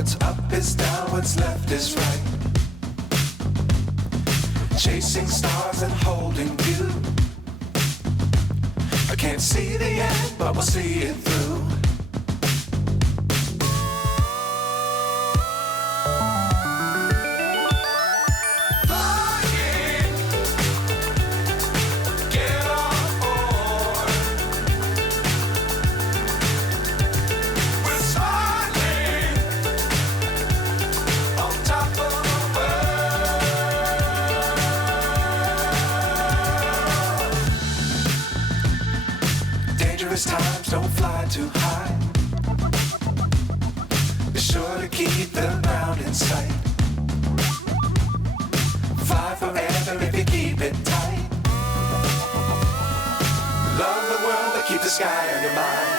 What's up is down, what's left is right. Chasing stars and holding you. I can't see the end, but we'll see it through. Times don't fly too high. Be sure to keep the ground in sight. Fly forever if you keep it tight. Love the world but keep the sky on your mind.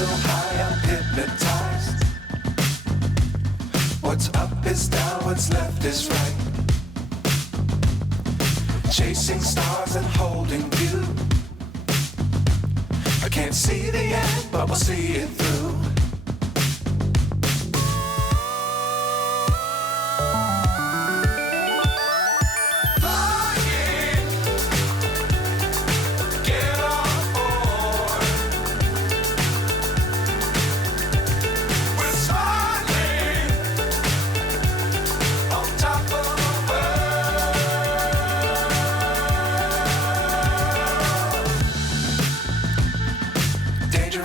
So high I'm hypnotized. What's up is down, what's left is right. Chasing stars and holding you. I can't see the end, but we'll see it through.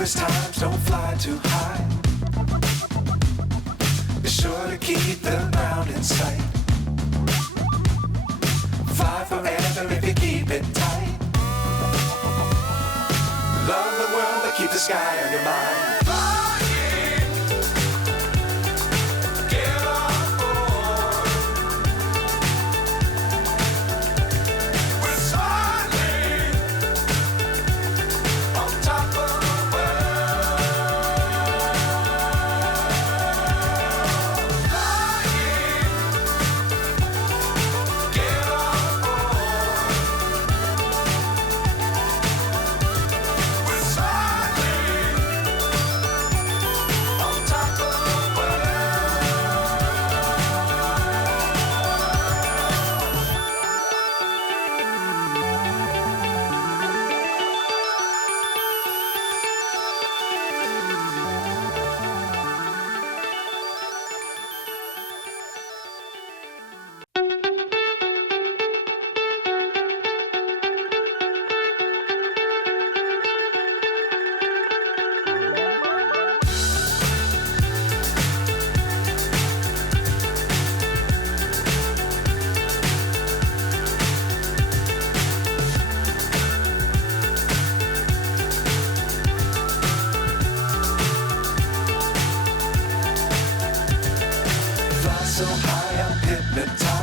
Times don't fly too high. Be sure to keep the ground in sight. Fly forever if you keep it tight. Love the world but keep the sky on your mind. So high I'm hypnotized.